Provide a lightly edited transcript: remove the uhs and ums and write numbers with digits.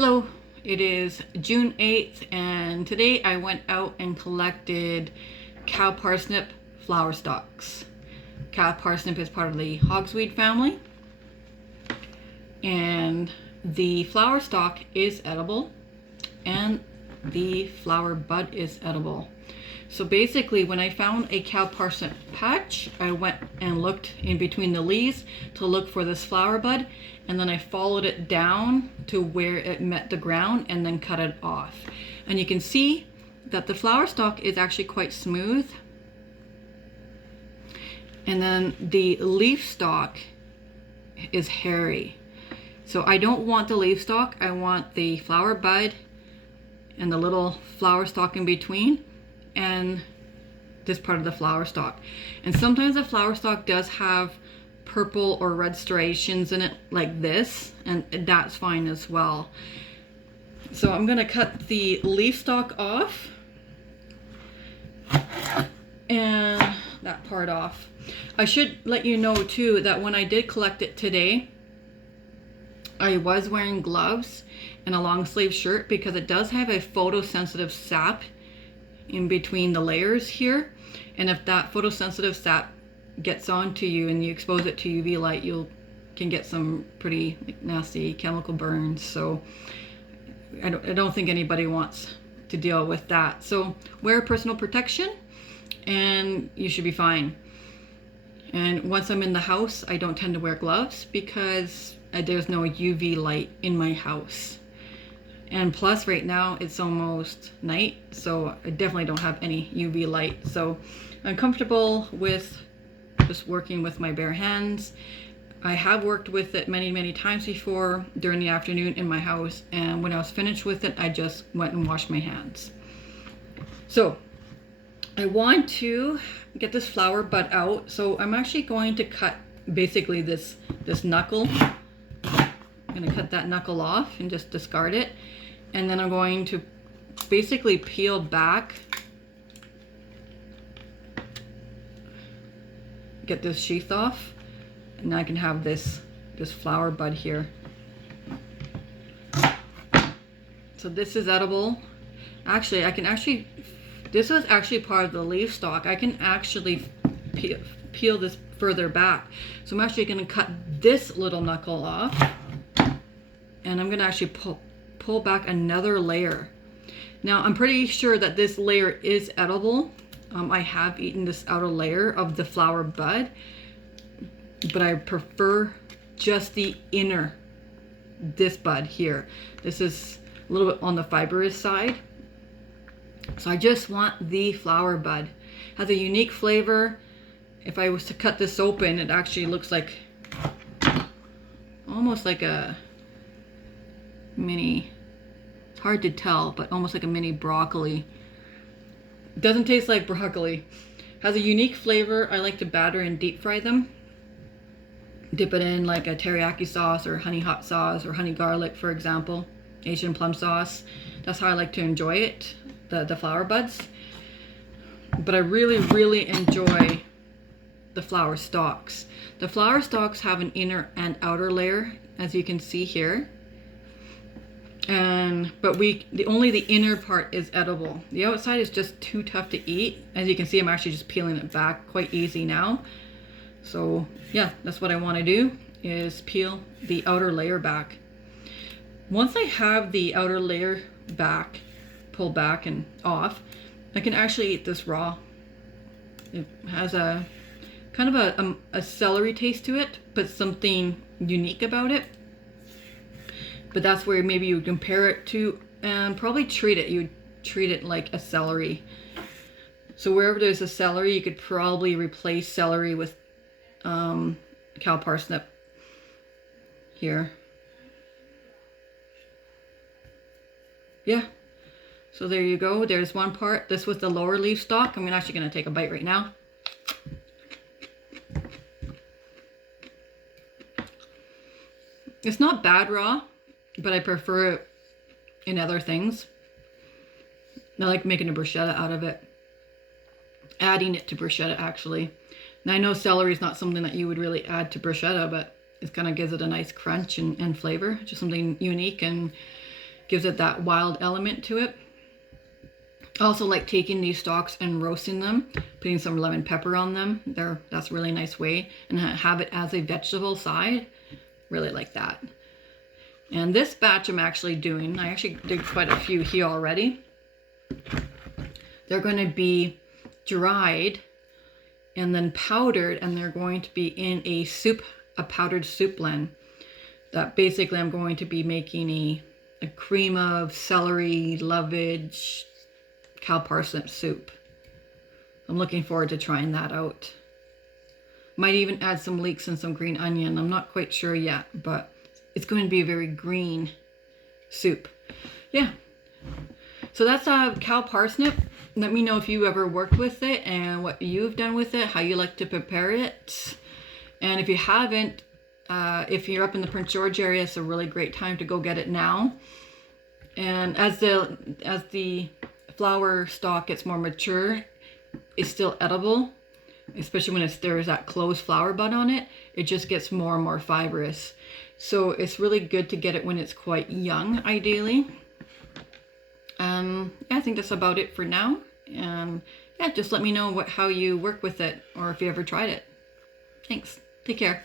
Hello, it is June 8th and today I went out and collected cow parsnip flower stalks. Cow parsnip is part of the hogsweed family and the flower stalk is edible and the flower bud is edible. So basically when I found a cow parsnip patch, I went and looked in between the leaves to look for this flower bud, and then I followed it down to where it met the ground and then cut it off. And you can see that the flower stalk is actually quite smooth. And then the leaf stalk is hairy. So I don't want the leaf stalk, I want the flower bud and the little flower stalk in between, and this part of the flower stalk. And sometimes the flower stalk does have purple or red striations in it like this, and that's fine as well. So I'm gonna cut the leaf stalk off and that part off. I should let you know too that when I did collect it today, I was wearing gloves and a long sleeve shirt because it does have a photosensitive sap in between the layers here, and if that photosensitive sap gets onto you and you expose it to UV light, you can get some pretty nasty chemical burns. So I don't think anybody wants to deal with that. So wear personal protection and you should be fine. And once I'm in the house, I don't tend to wear gloves because there's no UV light in my house. And plus right now it's almost night, so I definitely don't have any UV light. So I'm comfortable with just working with my bare hands. I have worked with it many times before during the afternoon in my house, and when I was finished with it, I just went and washed my hands. So I want to get this flower bud out. So I'm actually going to cut basically this knuckle. I'm gonna cut that knuckle off and just discard it. And then I'm going to basically peel back, get this sheath off, and now I can have this flower bud here. So this is edible. Actually, this was actually part of the leaf stalk. I can actually peel this further back. So I'm actually gonna cut this little knuckle off, and I'm gonna actually pull back another layer. Now I'm pretty sure that this layer is edible. I have eaten this outer layer of the flower bud, but I prefer just the inner, this bud here. This is a little bit on the fibrous side. So I just want the flower bud. It has a unique flavor. If I was to cut this open, it actually looks like almost like a mini, it's hard to tell, but almost like a mini broccoli. It doesn't taste like broccoli. Has a unique flavor. I like to batter and deep fry them. Dip it in like a teriyaki sauce or honey hot sauce or honey garlic, for example. Asian plum sauce. That's how I like to enjoy it, the flower buds. But I really enjoy the flower stalks. The flower stalks have an inner and outer layer, as you can see here. But only the inner part is edible. The outside is just too tough to eat. As you can see, I'm actually just peeling it back quite easy now. So yeah, that's what I want to do, is peel the outer layer back. Once I have the outer layer back, pulled back and off, I can actually eat this raw. It has a kind of a celery taste to it, but something unique about it. But that's where maybe you would compare it to, and probably treat it. You would treat it like a celery. So wherever there's a celery, you could probably replace celery with cow parsnip here. Yeah. So there you go. There's one part. This was the lower leaf stalk. I'm actually going to take a bite right now. It's not bad raw, but I prefer it in other things. I like making a bruschetta out of it. Adding it to bruschetta, actually. And I know celery is not something that you would really add to bruschetta, but it kind of gives it a nice crunch and flavor. Just something unique and gives it that wild element to it. I also like taking these stalks and roasting them, putting some lemon pepper on them. That's a really nice way, and have it as a vegetable side. Really like that. And this batch I'm actually doing, I actually did quite a few here already. They're going to be dried and then powdered, and they're going to be in a powdered soup blend. That basically I'm going to be making a cream of celery, lovage, cow parsnip soup. I'm looking forward to trying that out. Might even add some leeks and some green onion. I'm not quite sure yet, but it's going to be a very green soup. Yeah. So that's cow parsnip. Let me know if you ever worked with it and what you've done with it, how you like to prepare it. And if you haven't, if you're up in the Prince George area, it's a really great time to go get it now. And as the flower stalk gets more mature, it's still edible, especially when there's that closed flower bud on it. It just gets more and more fibrous. So it's really good to get it when it's quite young, ideally. I think that's about it for now. And yeah, just let me know how you work with it, or if you ever tried it. Thanks. Take care.